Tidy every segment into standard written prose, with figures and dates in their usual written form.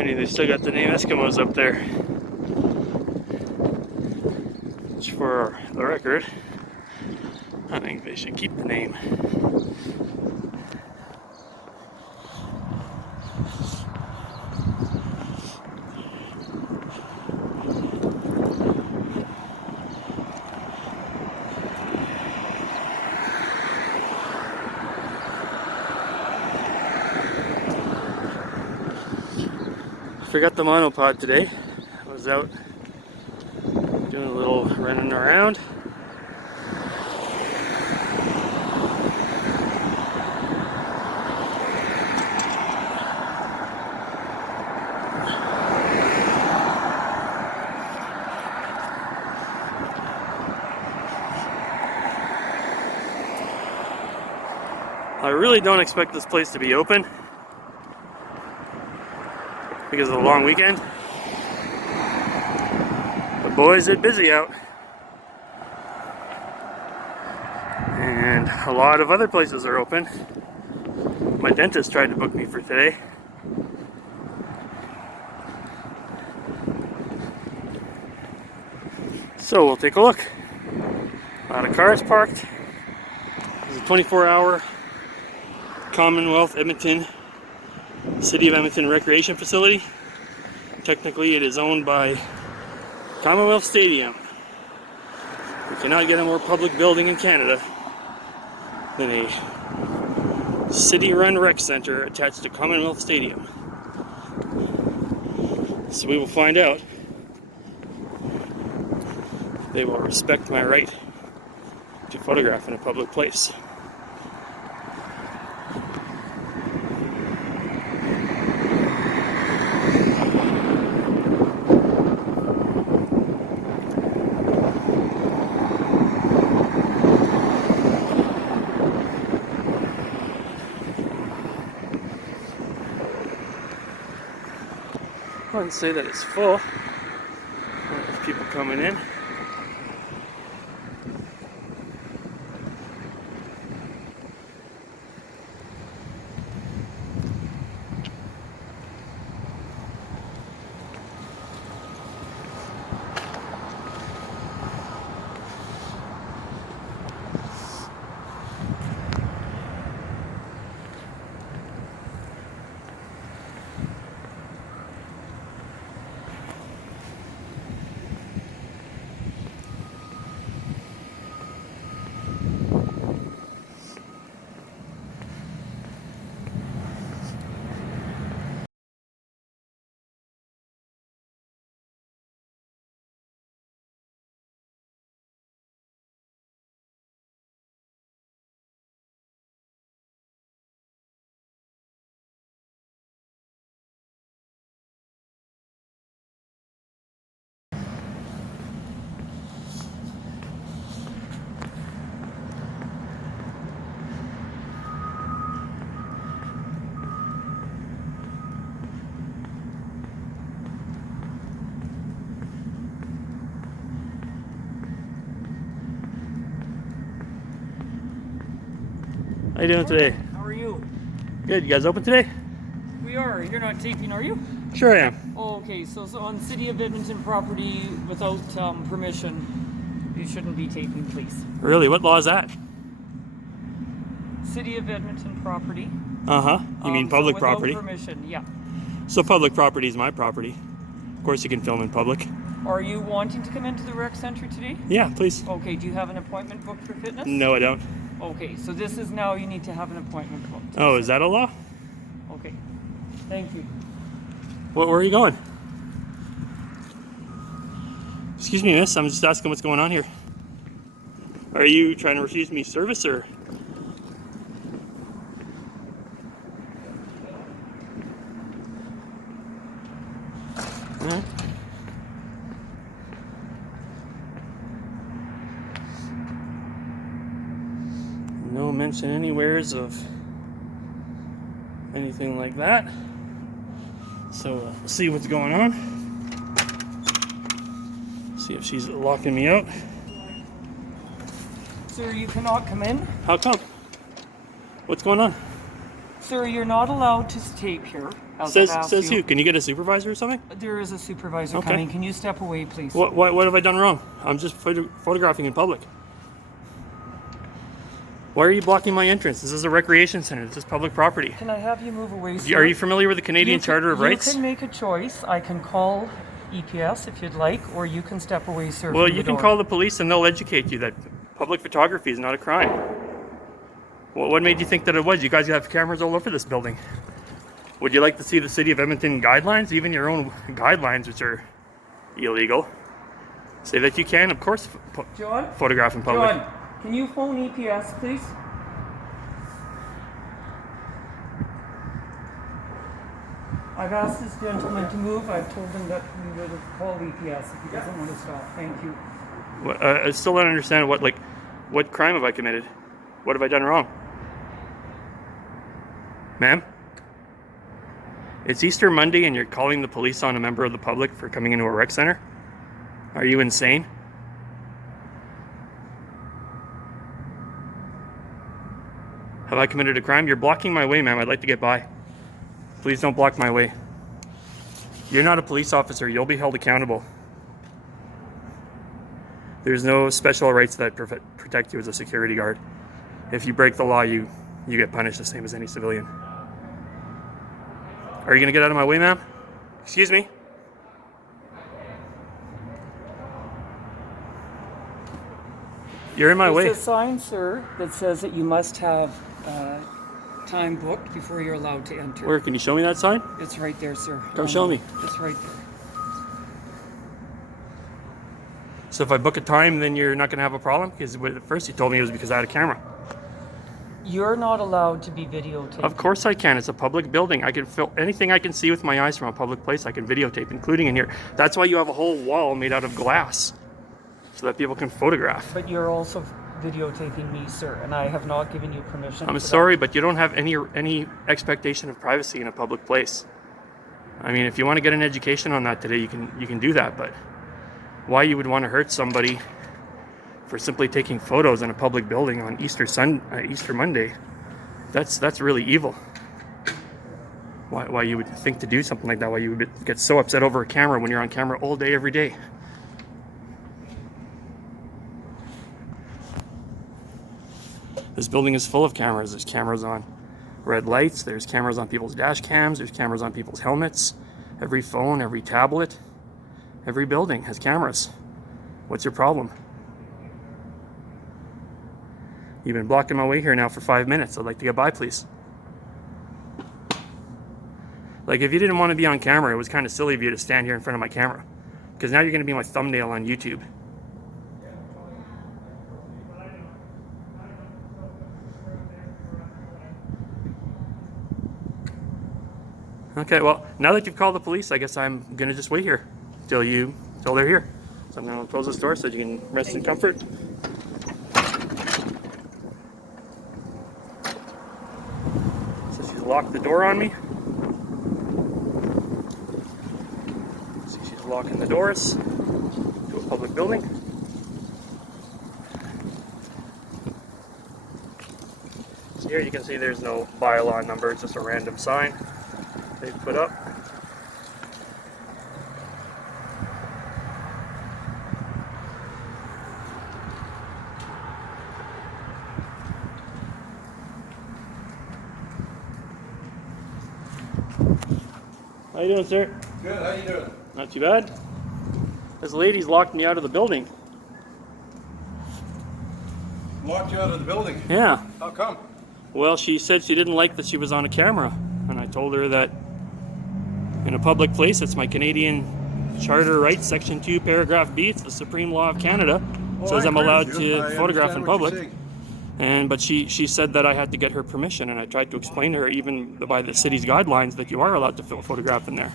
Funny, they still got the name Eskimos up there. Which, for the record, I think they should keep the name. Forgot the monopod today. I was out doing a little running around. I really don't expect this place to be open because of the long weekend. But boys, it's busy out. And a lot of other places are open. My dentist tried to book me for today. So we'll take a look. A lot of cars parked. There's a 24-hour Commonwealth Edmonton, City of Edmonton recreation facility. Technically it is owned by Commonwealth Stadium. We cannot get a more public building in Canada than a city-run rec center attached to Commonwealth Stadium. So we will find out if they will respect my right to photograph in a public place. I wouldn't say that it's full. There's people coming in. How you doing today? How are you? Good. You guys open today? We are. You're not taping, are you? Sure I am. Oh, okay. So on City of Edmonton property without permission, you shouldn't be taping, please. Really? What law is that? City of Edmonton property. Uh-huh. You mean public so without property? Permission, yeah. So public property is my property. Of course you can film in public. Are you wanting to come into the rec center today? Yeah, please. Okay. Do you have an appointment booked for fitness? No, I don't. Okay. So this is now you need to have an appointment booked. Oh, is that a law? Okay. Thank you. Where are you going? Excuse me, miss. I'm just asking what's going on here. Are you trying to refuse me service or? Alright. No mention anywheres of anything like that. So we'll see what's going on. See if she's locking me out. Sir, you cannot come in. How come? What's going on? Sir, you're not allowed to tape here. as I've asked Says you. who? Can you get a supervisor or something? There is a supervisor Okay. coming. Can you step away, please? What have I done wrong? I'm just photographing in public. Why are you blocking my entrance? This is a recreation center. This is public property. Can I have you move away, sir? Are you familiar with the Canadian Charter of Rights? You can make a choice. I can call EPS if you'd like, or you can step away, sir. Well, from you the can door. call the police and they'll educate you that public photography is not a crime. What made you think that it was? You guys have cameras all over this building. Would you like to see the City of Edmonton guidelines, even your own guidelines, which are illegal? Say that you can, of course, John? photograph in public. John, can you phone EPS, please? I've asked this gentleman to move. I've told him that we would call EPS if he doesn't want to stop. Thank you. I still don't understand what crime have I committed? What have I done wrong? Ma'am? It's Easter Monday and you're calling the police on a member of the public for coming into a rec center? Are you insane? Have I committed a crime? You're blocking my way, ma'am. I'd like to get by. Please don't block my way. You're not a police officer. You'll be held accountable. There's no special rights that protect you as a security guard. If you break the law, you get punished the same as any civilian. Are you going to get out of my way, ma'am? Excuse me? You're in my way. There's a sign, sir, that says that you must have time booked before you're allowed to enter. Where? Can you show me that sign? It's right there, sir. Come show me. It's right there. So if I book a time, then you're not going to have a problem? Because at first you told me it was because I had a camera. You're not allowed to be videotaped. Of course I can. It's a public building. I can film anything I can see with my eyes from a public place. I can videotape, including in here. That's why you have a whole wall made out of glass, so that people can photograph. But you're also videotaping me, sir, and I have not given you permission. I'm sorry, but you don't have any expectation of privacy in a public place. I mean, if you want to get an education on that today, you can do that. But why you would want to hurt somebody for simply taking photos in a public building on Easter Monday, that's really evil. Why you would think to do something like that? Why you would get so upset over a camera when you're on camera all day, every day? This building is full of cameras. There's cameras on red lights. There's cameras on people's dash cams. There's cameras on people's helmets. Every phone, every tablet, every building has cameras. What's your problem? You've been blocking my way here now for 5 minutes. I'd like to get by, please. Like, if you didn't want to be on camera, it was kind of silly of you to stand here in front of my camera. Because now you're going to be my thumbnail on YouTube. Okay, well, now that you've called the police, I guess I'm going to just wait here till they're here. So I'm going to close this door so that you can rest in comfort. So she's locked the door on me. See, she's locking the doors to a public building. So here you can see there's no bylaw number, it's just a random sign they put up. How you doing, sir? Good, how you doing? Not too bad. This lady's locked me out of the building. Locked you out of the building? Yeah. How come? Well, she said she didn't like that she was on a camera, and I told her that in a public place, it's my Canadian Charter Rights, Section 2, Paragraph B, it's the Supreme Law of Canada, says I'm allowed to photograph in public. But she said that I had to get her permission, and I tried to explain to her, even by the city's guidelines, that you are allowed to photograph in there.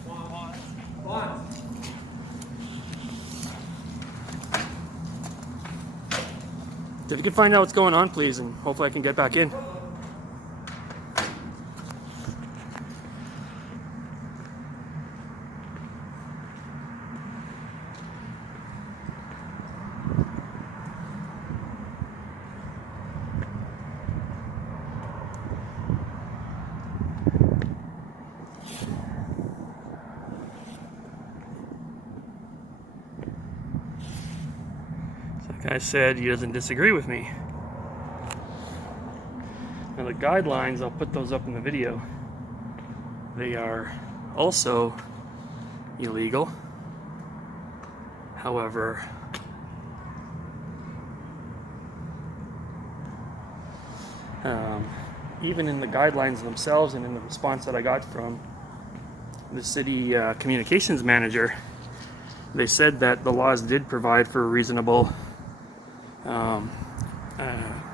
If you could find out what's going on, please, and hopefully I can get back in. Guy said he doesn't disagree with me. Now the guidelines, I'll put those up in the video. They are also illegal. However, even in the guidelines themselves and in the response that I got from the city communications manager, they said that the laws did provide for reasonable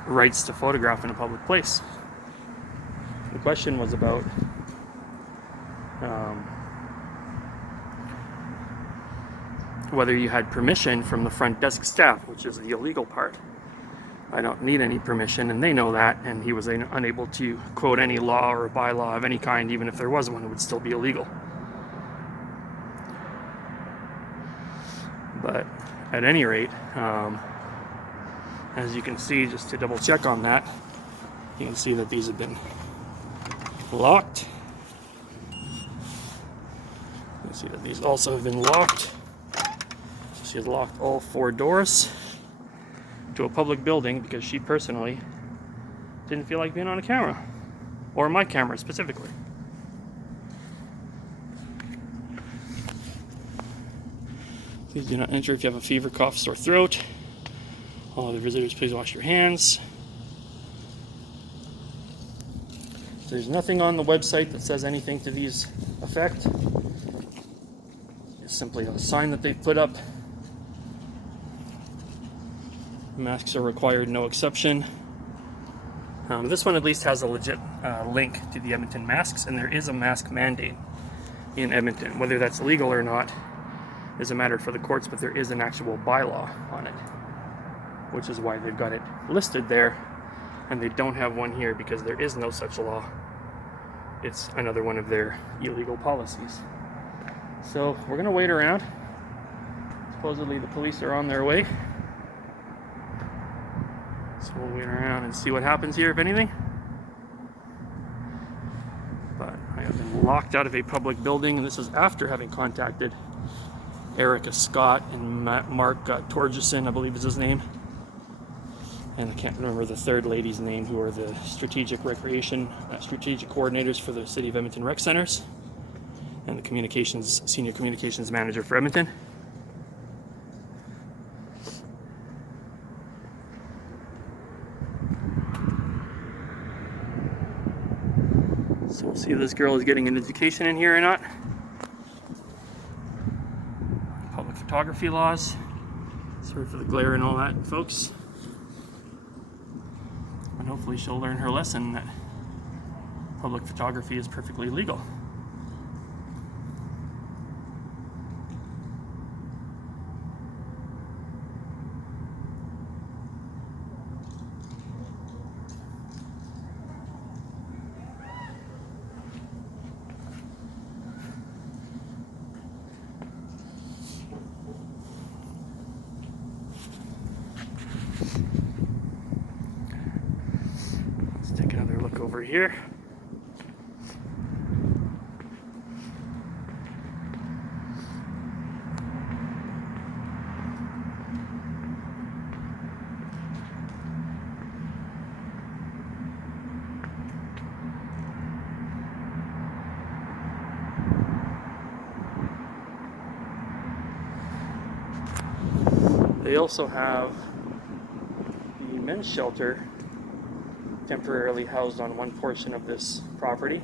rights to photograph in a public place. The question was about whether you had permission from the front desk staff, which is the illegal part. I don't need any permission, and they know that, and he was unable to quote any law or bylaw of any kind. Even if there was one, it would still be illegal. But at any rate, as you can see, just to double check on that, you can see that these have been locked. You can see that these also have been locked. She has locked all 4 doors to a public building because she personally didn't feel like being on a camera, or my camera specifically. Please do not enter if you have a fever, cough, sore throat. All other visitors, please wash your hands. There's nothing on the website that says anything to these effect. It's simply a sign that they've put up. Masks are required, no exception. This one at least has a legit link to the Edmonton masks, and there is a mask mandate in Edmonton. Whether that's legal or not is a matter for the courts, but there is an actual bylaw on it, which is why they've got it listed there, and they don't have one here because there is no such law. It's another one of their illegal policies. So we're gonna wait around. Supposedly the police are on their way. So we'll wait around and see what happens here, if anything. But I have been locked out of a public building, and this is after having contacted Erica Scott and Mark Torgeson, I believe is his name. And I can't remember the third lady's name, who are the strategic recreation, strategic coordinators for the City of Edmonton rec centers, and the senior communications manager for Edmonton. So we'll see if this girl is getting an education in here or not. Public photography laws. Sorry for the glare and all that, folks. And hopefully she'll learn her lesson that public photography is perfectly legal. Take another look over here. They also have the men's shelter temporarily housed on one portion of this property,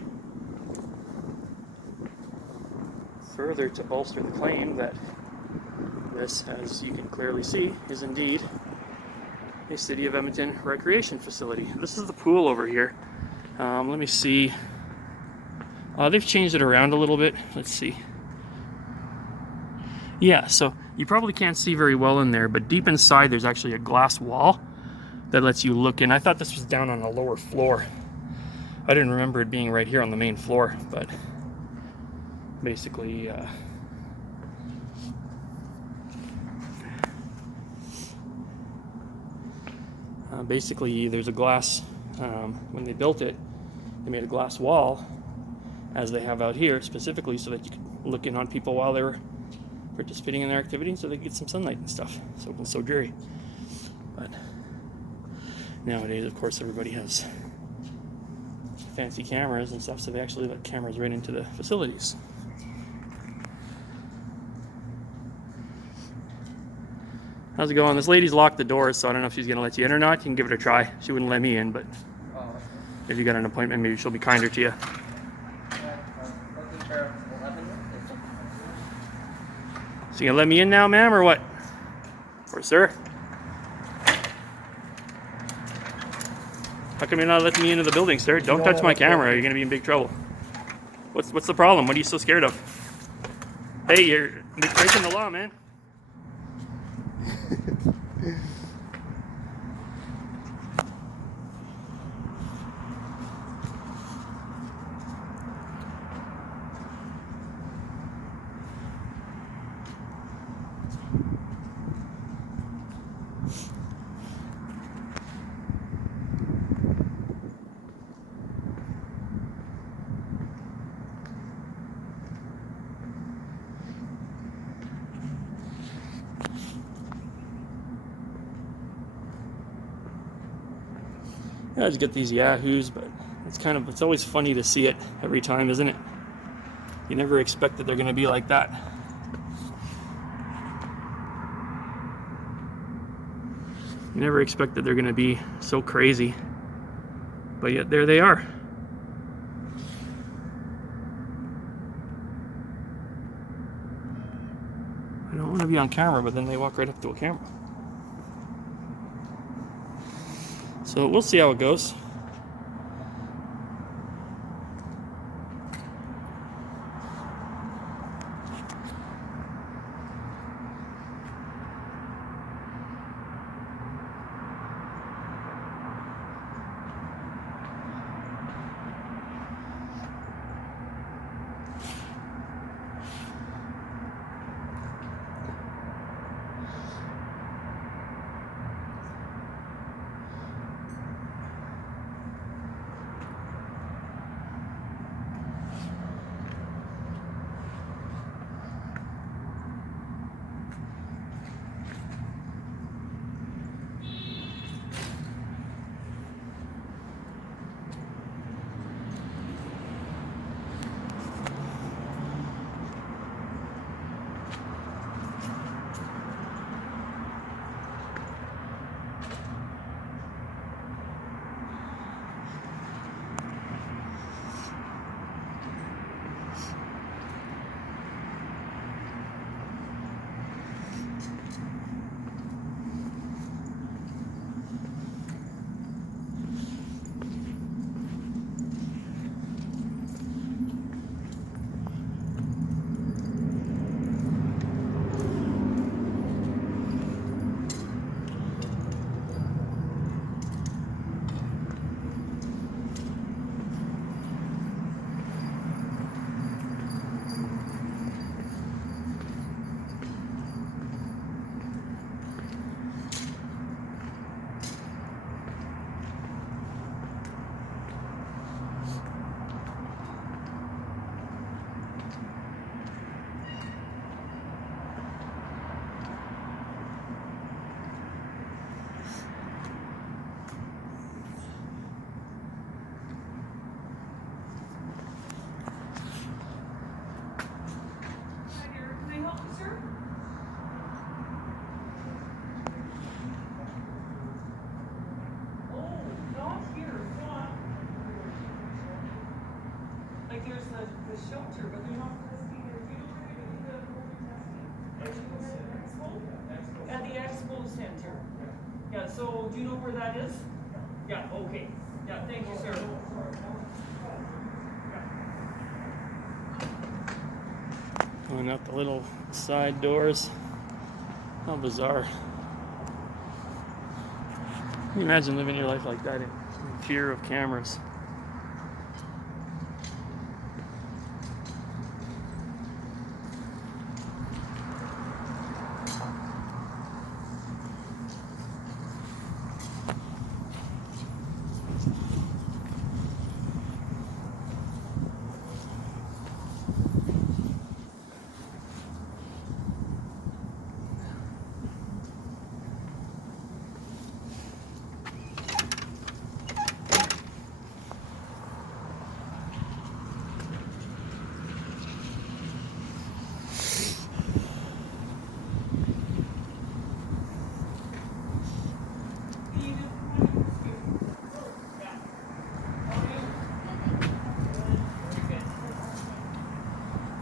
further to bolster the claim that this, as you can clearly see, is indeed a City of Edmonton recreation facility. This is the pool over here. Let me see. They've changed it around a little bit. Let's see. Yeah, so you probably can't see very well in there, but deep inside there's actually a glass wall that lets you look in. I thought this was down on a lower floor. I didn't remember it being right here on the main floor, but basically basically there's a glass, when they built it, they made a glass wall, as they have out here, specifically so that you could look in on people while they were participating in their activity, so they could get some sunlight and stuff, so it wasn't so dreary. But nowadays, of course, everybody has fancy cameras and stuff, so they actually let cameras right into the facilities. How's it going? This lady's locked the doors, so I don't know if she's gonna let you in or not. You can give it a try. She wouldn't let me in, but if you got an appointment, maybe she'll be kinder to you. So you gonna let me in now, ma'am, or what? Or sir? How come you're not letting me into the building, sir? Don't touch my camera, you're gonna be in big trouble. What's the problem? What are you so scared of? Hey, you're breaking the law, man. Yeah, I just get these yahoos, but it's always funny to see it every time, isn't it? You never expect that they're going to be like that. You never expect that they're going to be so crazy, but yet there they are. I don't want to be on camera, but then they walk right up to a camera. So we'll see how it goes. There's the shelter, but they're not testing there. Do you know where they're doing the COVID testing? At the Expo Center. Yeah, so do you know where that is? Yeah, okay. Yeah, thank you, sir. Going out the little side doors. How bizarre. Can you imagine living your life like that in fear of cameras?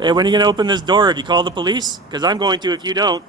Hey, when are you going to open this door? Have you called the police? Because I'm going to if you don't.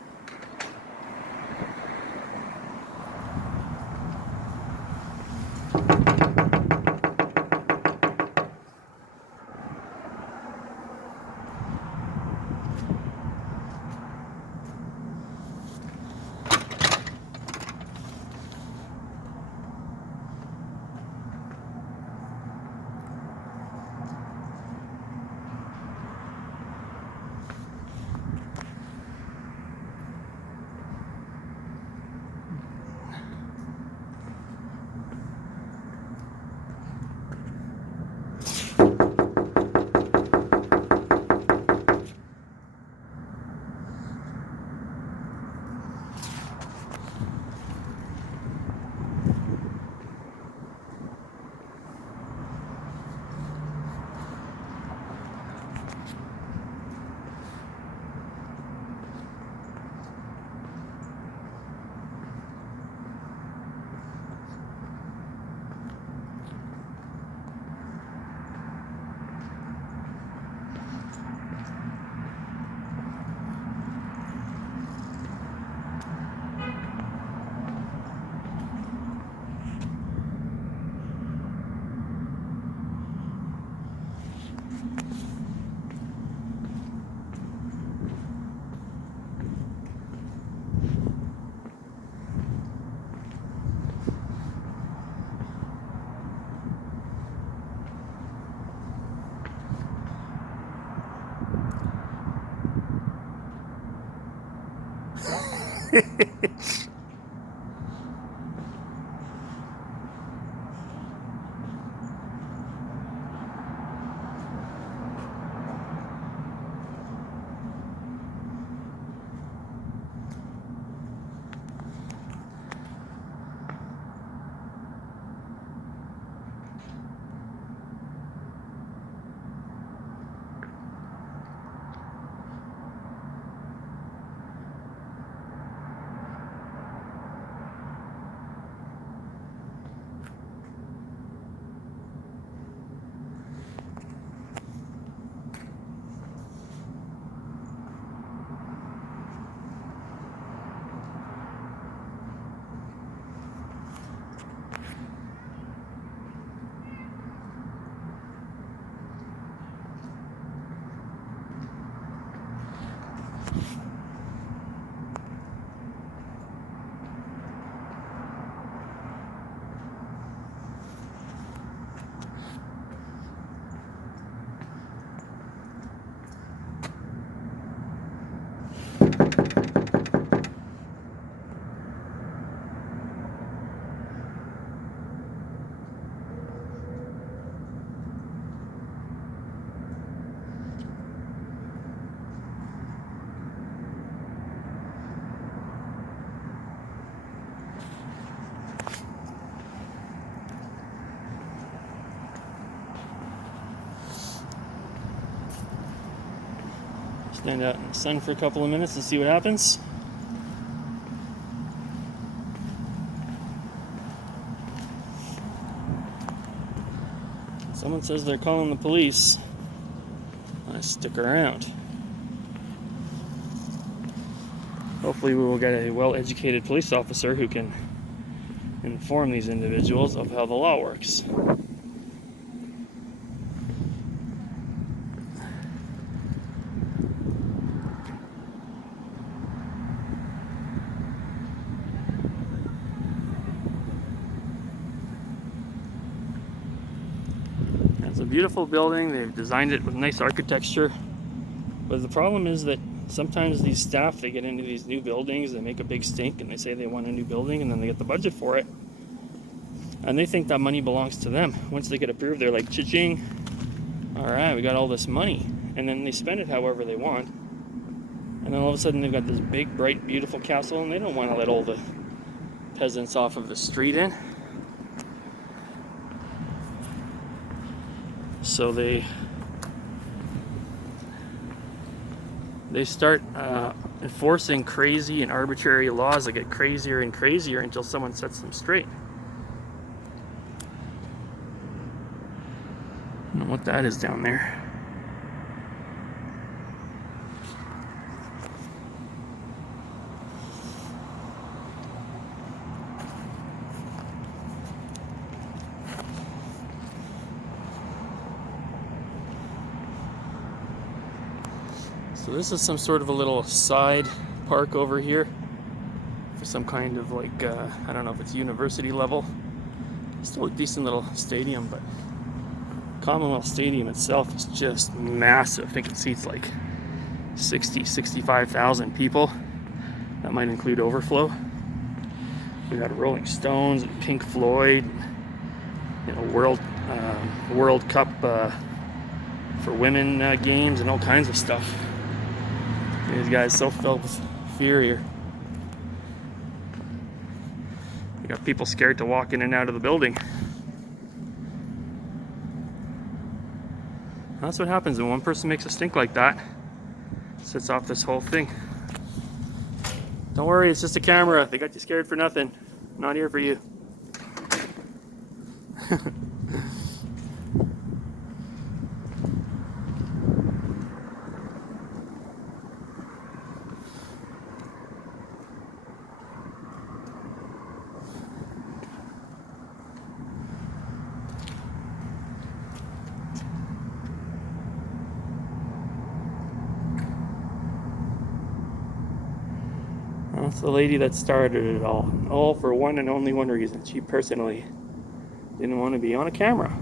Stand out in the sun for a couple of minutes and see what happens. Someone says they're calling the police. I stick around. Hopefully we will get a well-educated police officer who can inform these individuals of how the law works. It's a beautiful building. They've designed it with nice architecture. But the problem is that sometimes these staff, they get into these new buildings, they make a big stink and they say they want a new building and then they get the budget for it. And they think that money belongs to them. Once they get approved, they're like, cha-ching, all right, we got all this money. And then they spend it however they want. And then all of a sudden they've got this big, bright, beautiful castle and they don't want to let all the peasants off of the street in. So they start enforcing crazy and arbitrary laws that get crazier and crazier until someone sets them straight. I don't know what that is down there. So this is some sort of a little side park over here for some kind of like, I don't know if it's university level. Still a decent little stadium, but Commonwealth Stadium itself is just massive. I think it seats like 65,000 people. That might include overflow. We got Rolling Stones and Pink Floyd, you know, World Cup for women games and all kinds of stuff. These guys so filled with fear here. You got people scared to walk in and out of the building. That's what happens when one person makes a stink like that. Sets off this whole thing. Don't worry, it's just a camera. They got you scared for nothing. Not here for you. That's the lady that started it all for one and only one reason. She personally didn't want to be on a camera.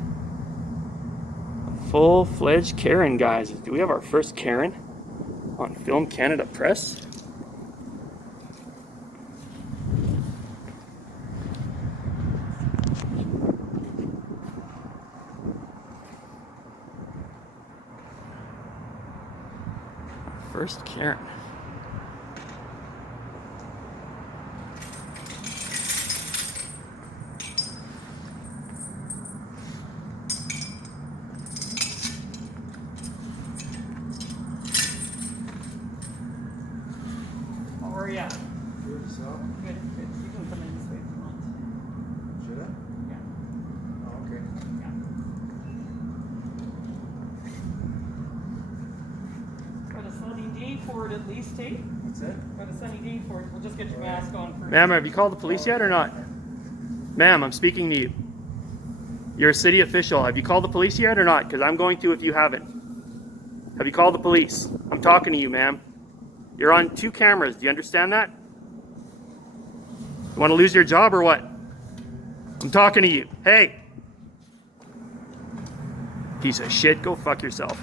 A full-fledged Karen, guys. Do we have our first Karen on Film Canada Press? First Karen. Yeah. Good, so. Good, good. You can come in this way if you want. Should I? Yeah. Oh, okay. Yeah. For the sunny day for it at least, eh? What's that? For the sunny day for it. We'll just get your mask on first. Ma'am, have you called the police yet or not? Ma'am, I'm speaking to you. You're a city official. Have you called the police yet or not? Because I'm going to if you haven't. Have you called the police? I'm talking to you, ma'am. You're on 2 cameras. Do you understand that? You want to lose your job or what? I'm talking to you. Hey! Piece of shit. Go fuck yourself.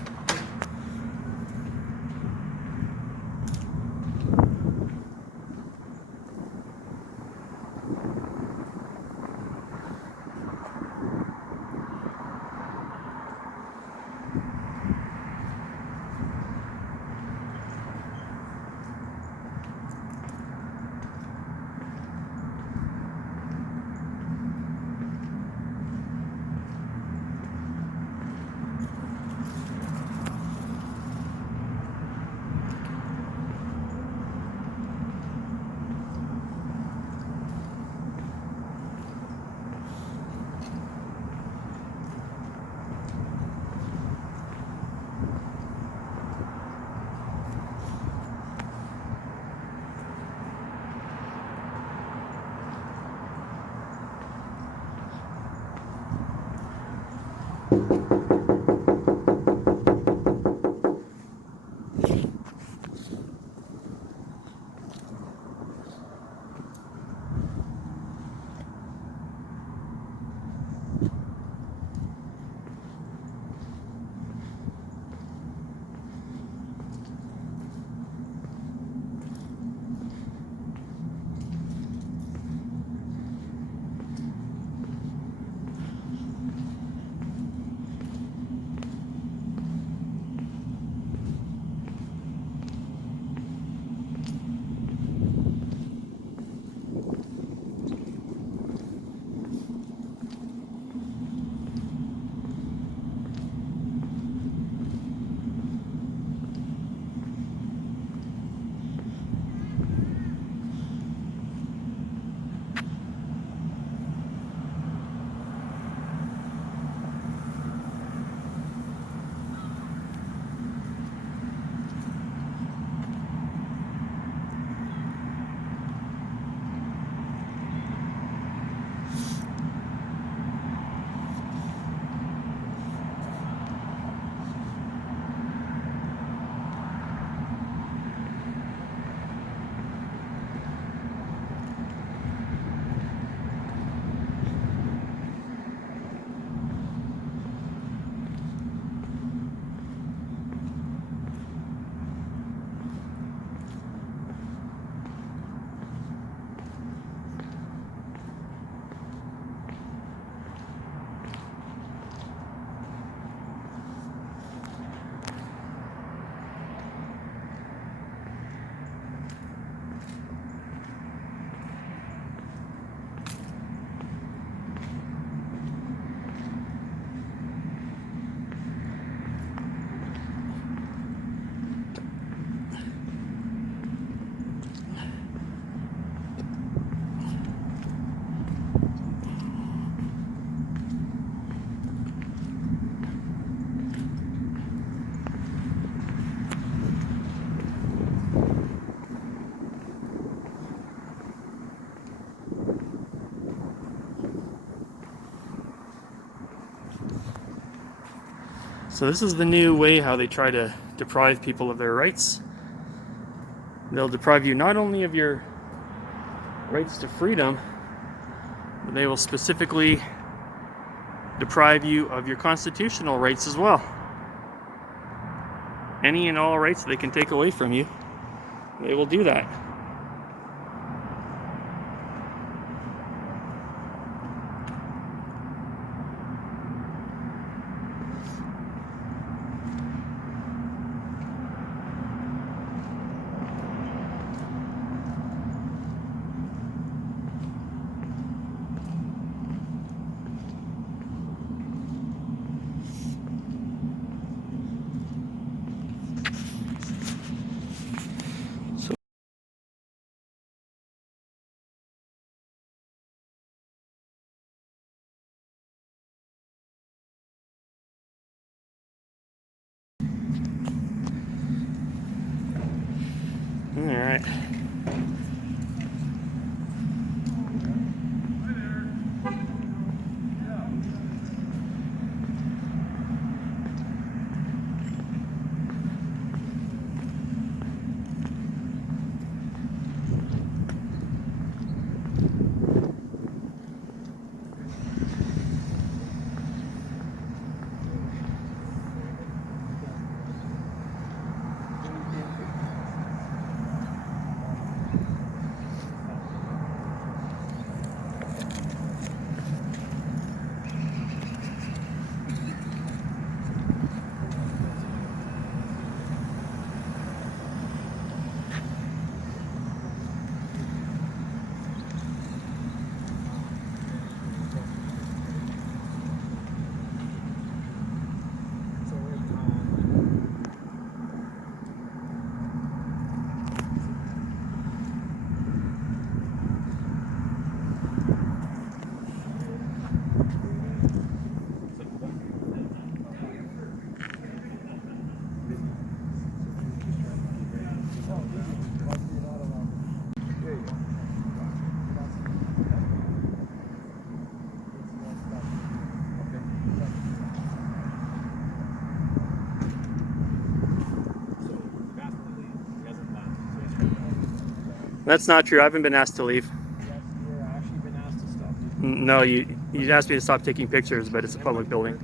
So this is the new way how they try to deprive people of their rights. They'll deprive you not only of your rights to freedom, but they will specifically deprive you of your constitutional rights as well. Any and all rights they can take away from you, they will do that. All right. That's not true. I haven't been asked to leave. You're actually been asked to stop. No, you asked me to stop taking pictures, but it's a public building.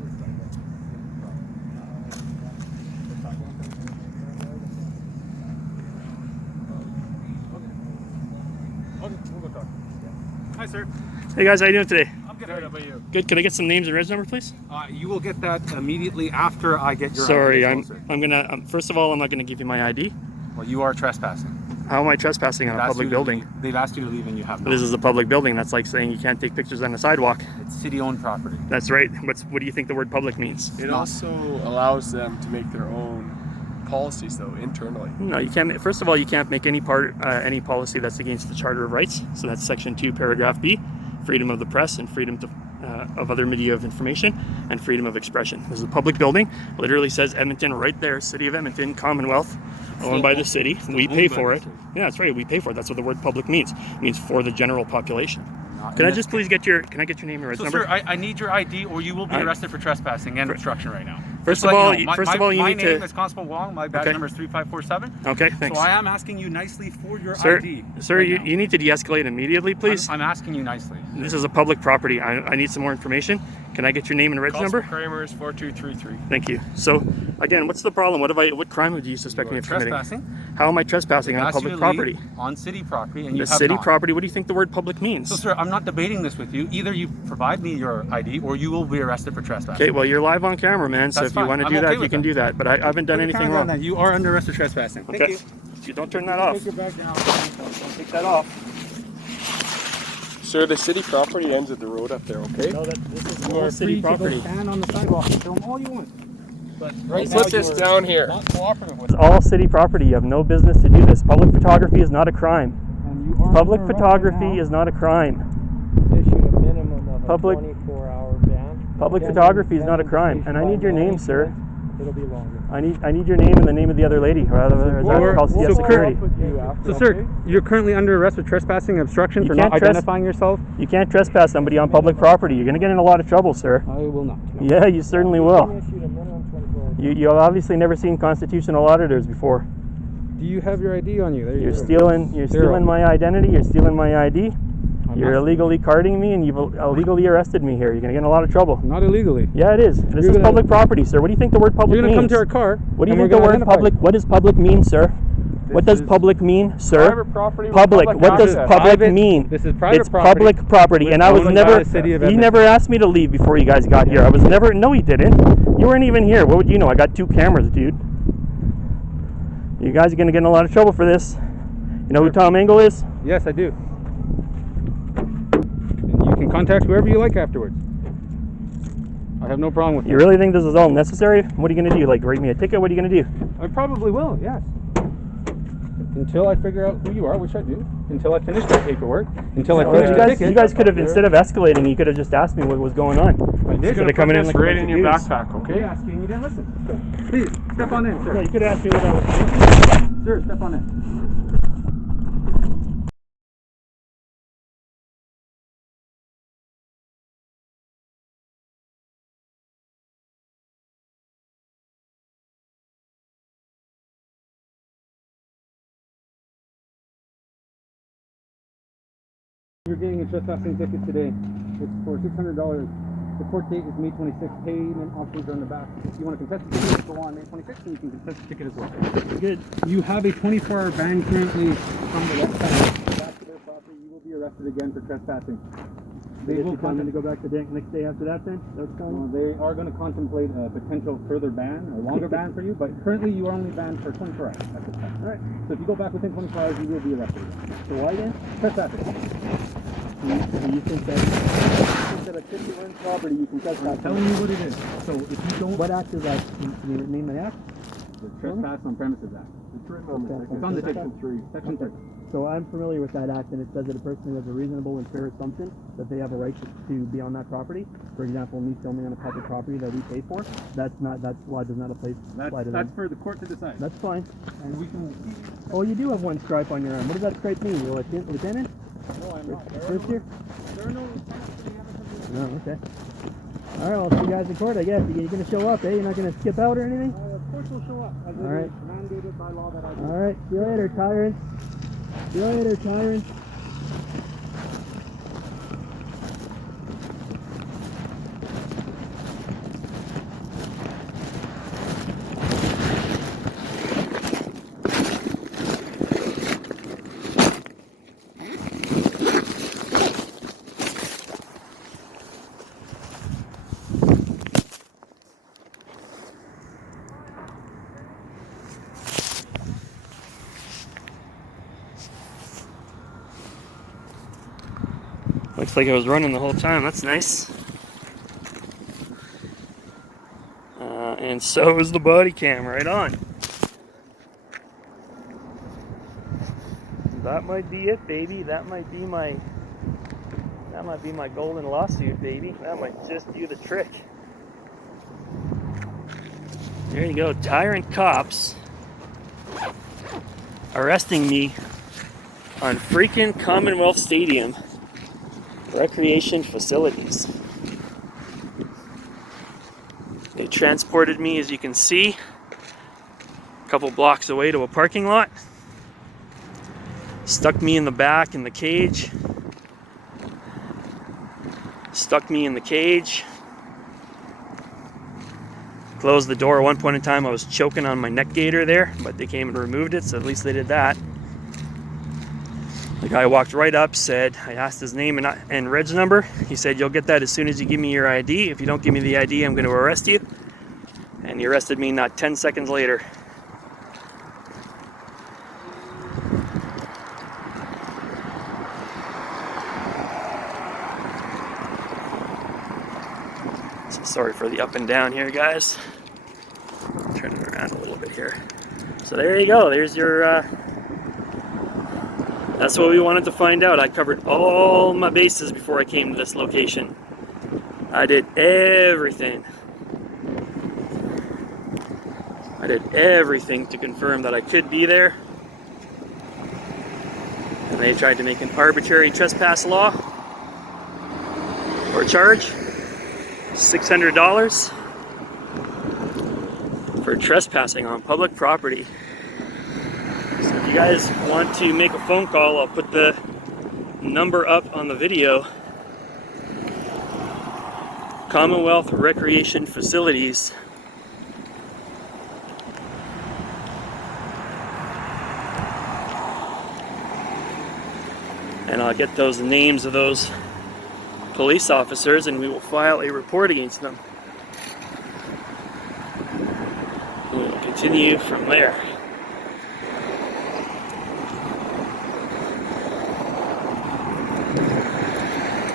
Hi, sir. Hey guys, how you doing today? I'm good. How about you? Good. Can I get some names and reg number, please? You will get that immediately after I get your Sorry, ID as well, I'm gonna. First of all, I'm not gonna give you my ID. sir. Well, you are trespassing. How am I trespassing on They've a asked public you to building? leave. They've asked you to leave and you have not. This is a public building. That's like saying you can't take pictures on a sidewalk. It's city-owned property. That's right. What do you think the word public means? It also allows them to make their own policies, though, internally. No, you can't. First of all, you can't make any any policy that's against the Charter of Rights. So that's Section 2, Paragraph B, freedom of the press and freedom to, of other media of information and freedom of expression. This is a public building. Literally says Edmonton right there, City of Edmonton, Commonwealth, owned by the city. We pay for it. Yeah, that's right. We pay for it. That's what the word public means. It means for the general population. Can I just please get your name and reg number? Sir, I need your ID or you will be arrested for trespassing and obstruction right now. First of all, you my need to. name is Constable Wong. My badge Okay. number is 3547. Okay, thanks. So I am asking you nicely for your Sir, ID. sir, right you now. need to de-escalate immediately, please. I'm asking you nicely. This is a public property. I need some more information. Can I get your name and reg Constable number? Kramer is 4233. Thank you. So, again, what's the problem? What crime do you suspect me of committing? Trespassing. How am I trespassing on a Asked you public to property? leave on city property, and you The have city not. property. What do you think the word public means? So, sir, I'm not debating this with you. Either you provide me your ID, or you will be arrested for trespassing. Okay, well, you're live on camera, man. So That's if you fine. want to I'm do okay that, you with can that. do that. But I haven't done anything wrong. You are under arrest for trespassing. Thank Okay. you. You don't turn that off. Take your bag down. Don't take that off. Sir, the city property ends at the road up there, okay? No, this is You all are city free property. to go stand on the sidewalk and film all you want. But right now Put this you are down here. not cooperative with It's all city property. You have no business to do this. Public photography is not a crime. And you are Public under arrest photography right now. is not a crime. Issued a minimum of a Public- 24-hour ban. Public Pending- photography is not a pending crime. And I need your name, station sir. It'll be longer. I need your name and the name of the other lady, or other call CS security. So, sir, you're currently under arrest for trespassing and obstruction You for can't not identifying yourself. You can't trespass somebody on public property. You're going to get in a lot of trouble, sir. I will not. Yeah, you certainly will. Issued a minimum 24-hour You've obviously never seen constitutional auditors before. Do you have your ID on you? There You're you go. stealing Zero. my identity, you're stealing my ID. I'm You're not- illegally carding me, and you've illegally arrested me here. You're gonna get in a lot of trouble. Not illegally. Yeah, it is. This You're is gonna- public property, sir. What do you think the word public You're gonna means? come to our car. What do you and think we're the gonna word identify public? you. What does public mean, sir? What does is public mean, sir? Private property. with Public. public What does access. public Private- mean? This is private It's property. public property, and I was owned by never. the city of He Edmonton. never asked me to leave before you guys got here. I was never. No, he didn't. You weren't even here. What would you know? I got 2 cameras, dude. You guys are gonna get in a lot of trouble for this. You know who Tom Engel is? Yes, I do. And you can contact whoever you like afterwards. I have no problem with You it. really think this is all necessary? What are you gonna do? Like write me a ticket? What are you gonna do? I probably will, yes. Until I figure out who you are, which I do. Until I finish my paperwork. Until I Well, finish you the guys, ticket. you guys could have, instead of escalating, you could have just asked me what was going on. I did. Instead of coming in Put like this a right bunch in of your dudes. backpack, okay? Yeah, asking, you didn't listen. Please, step on in, Yeah, sir. you could have asked me what I was doing. Sir, step on in. You're getting a trespassing ticket today. It's for $600. The court date is May 26th. Payment options are in the back. If you want to contest the ticket, go on May 26th and you can contest the ticket as well. Good. You have a 24-hour ban currently from the west side. Back to their property, you will be arrested again for trespassing. They will come in to go back the next day after that then? That's They are going to contemplate a potential further ban, a longer ban for you, but currently you are only banned for 24 hours at this time. Alright. So if you go back within 24 hours, you will be arrested again. So why then? Trespassing. So you think that a city-owned property you can trespass? I'm telling you what it is. So if you don't... What act is that? Can you name the act? The Trespass on Premises Act. It's written on the Okay. ticket. It's on the Section ticket. 3. Section 3. So I'm familiar with that act, and it says that a person who has a reasonable and fair assumption that they have a right to be on that property. For example, me filming on a public property that we pay for, that law does not apply to That's them. for the court to decide. That's fine. And we can... Oh, you do have one stripe on your arm. What does that stripe mean? You're a lieutenant? No, I'm not. First year? There are no lieutenants in the Edmonton. No, okay. All right, well, see you guys in court, I guess. You're going to show up, eh? You're not going to skip out or anything? Of course we'll show up. As All right. mandated by law that I do. All right, see you later, tyrants. See you later, tyrants. Looks like I was running the whole time. That's nice. And so is the body cam. Right on. That might be it, baby. That might be my golden lawsuit, baby. That might just do the trick. There you go. Tyrant cops arresting me on freaking Commonwealth Stadium recreation facilities. They transported me, as you can see, a couple blocks away to a parking lot. Stuck me in the back in the cage. Stuck me in the cage. Closed the door. At one point in time I was choking on my neck gaiter there, but they came and removed it, so at least they did that. The guy walked right up, said, I asked his name and reg number. He said, you'll get that as soon as you give me your ID. If you don't give me the ID, I'm going to arrest you. And he arrested me not 10 seconds later. So sorry for the up and down here, guys. Turn it around a little bit here. So there you go. There's your... That's what we wanted to find out. I covered all my bases before I came to this location. I did everything. I did everything to confirm that I could be there. And they tried to make an arbitrary trespass law or charge. $600. for trespassing on public property. So if you guys want to make a phone call, I'll put the number up on the video. Commonwealth Recreation Facilities. And I'll get those names of those police officers and we will file a report against them. And we'll continue from there.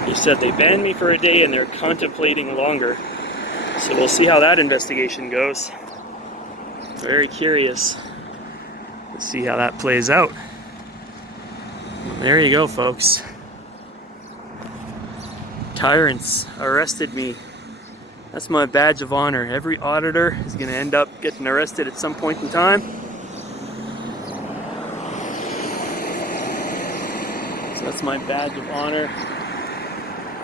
He said they banned me for a day and they're contemplating longer. So we'll see how that investigation goes. Very curious to see how that plays out. There you go, folks. Tyrants arrested me. That's my badge of honor. Every auditor is going to end up getting arrested at some point in time. So that's my badge of honor.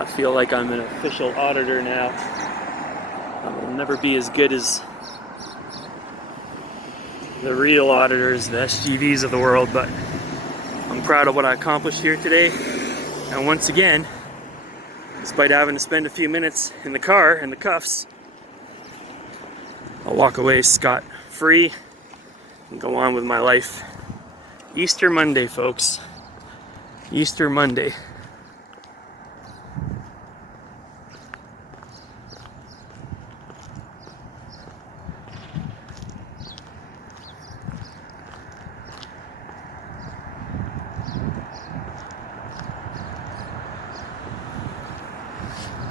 I feel like I'm an official auditor now. I will never be as good as the real auditors, the SGVs of the world, but I'm proud of what I accomplished here today. And once again, despite having to spend a few minutes in the car in the cuffs, I'll walk away scot-free and go on with my life. Easter Monday, folks. Easter Monday.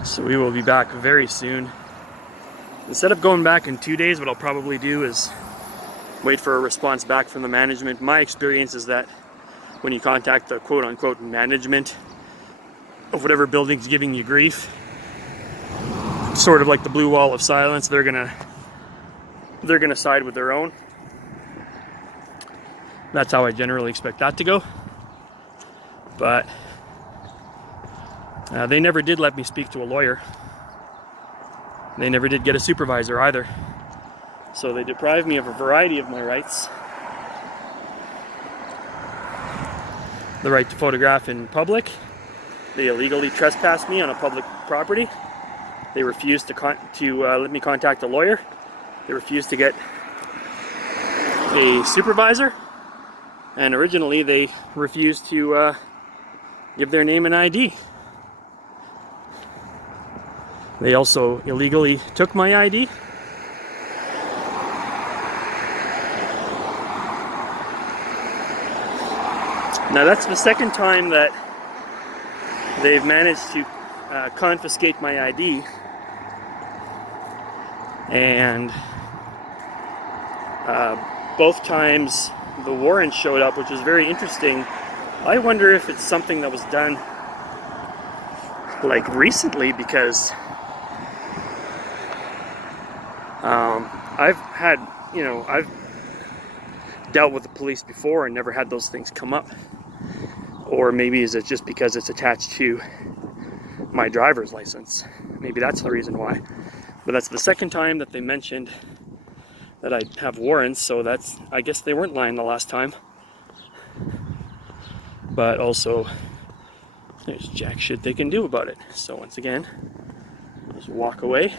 So we will be back very soon. Instead of going back in 2 days, what I'll probably do is wait for a response back from the management. My experience is that when you contact the quote-unquote management of whatever building's giving you grief, sort of like the blue wall of silence, they're gonna side with their own. That's how I generally expect that to go. But they never did let me speak to a lawyer. They never did get a supervisor either. So they deprived me of a variety of my rights. The right to photograph in public. They illegally trespassed me on a public property. They refused to let me contact a lawyer. They refused to get a supervisor. And originally they refused to give their name and ID. They also illegally took my ID. Now that's the second time that they've managed to confiscate my ID. And both times the warrant showed up, which was very interesting. I wonder if it's something that was done like recently, because I've dealt with the police before and never had those things come up. Or maybe is it just because it's attached to my driver's license? Maybe that's the reason why. But that's the second time that they mentioned that I have warrants, so that's, I guess they weren't lying the last time. But also, there's jack shit they can do about it. So once again, just walk away,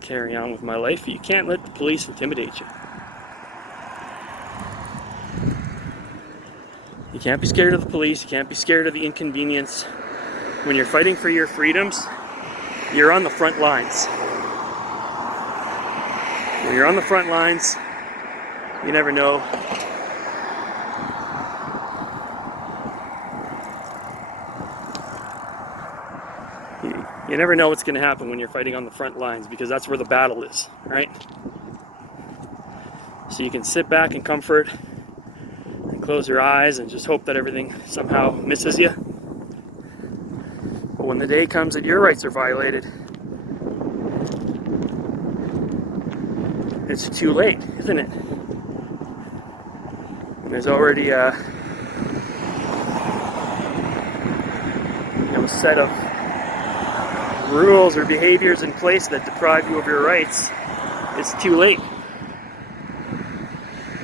carry on with my life. You can't let the police intimidate you. You can't be scared of the police. You can't be scared of the inconvenience. When you're fighting for your freedoms, you're on the front lines. When you're on the front lines, you never know. You never know what's going to happen when you're fighting on the front lines, because that's where the battle is, right? So you can sit back and comfort and close your eyes and just hope that everything somehow misses you. But when the day comes that your rights are violated, it's too late, isn't it? And there's already a set of rules or behaviors in place that deprive you of your rights. It's too late.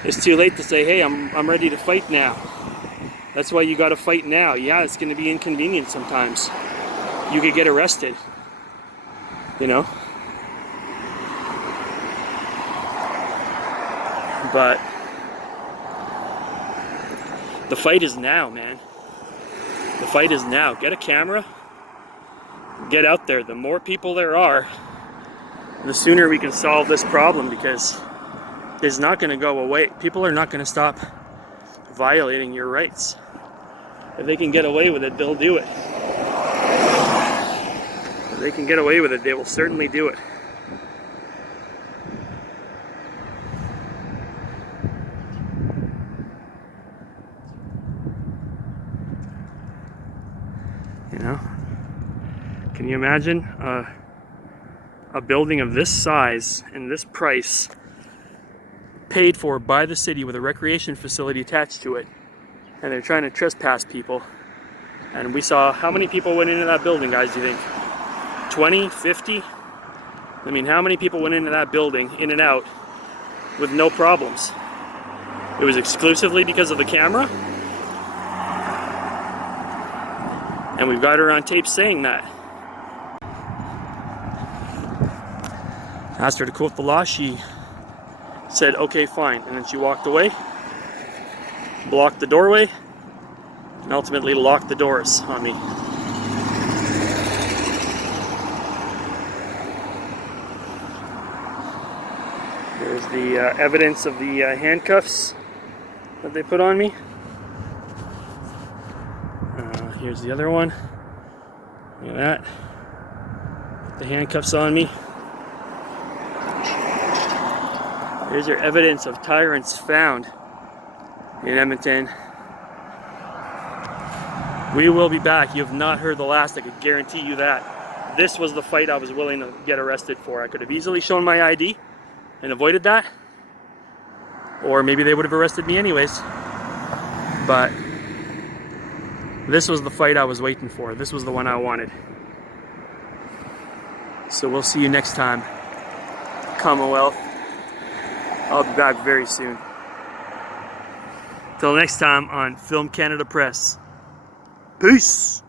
It's too late to say, hey, I'm ready to fight now. That's why you got to fight now. Yeah, it's going to be inconvenient sometimes. You could get arrested, you know. But the fight is now, man. The fight is now. Get a camera. Get out there. The more people there are, the sooner we can solve this problem, because it's not going to go away. People are not going to stop violating your rights. If they can get away with it, they'll do it. If they can get away with it, they will certainly do it. You know? Can you imagine a building of this size and this price paid for by the city with a recreation facility attached to it, and they're trying to trespass people? And we saw how many people went into that building, guys, do you think? 20, 50? I mean, how many people went into that building, in and out, with no problems? It was exclusively because of the camera? And we've got her on tape saying that. Asked her to quote the law, she said, okay, fine. And then she walked away, blocked the doorway, and ultimately locked the doors on me. There's the evidence of the handcuffs that they put on me. Here's the other one. Look at that. Put the handcuffs on me. There's your evidence of tyrants found in Edmonton. We will be back. You have not heard the last, I could guarantee you that. This was the fight I was willing to get arrested for. I could have easily shown my ID and avoided that. Or maybe they would have arrested me anyways. But this was the fight I was waiting for. This was the one I wanted. So we'll see you next time, Commonwealth. I'll be back very soon. Till next time on Film Canada Press. Peace!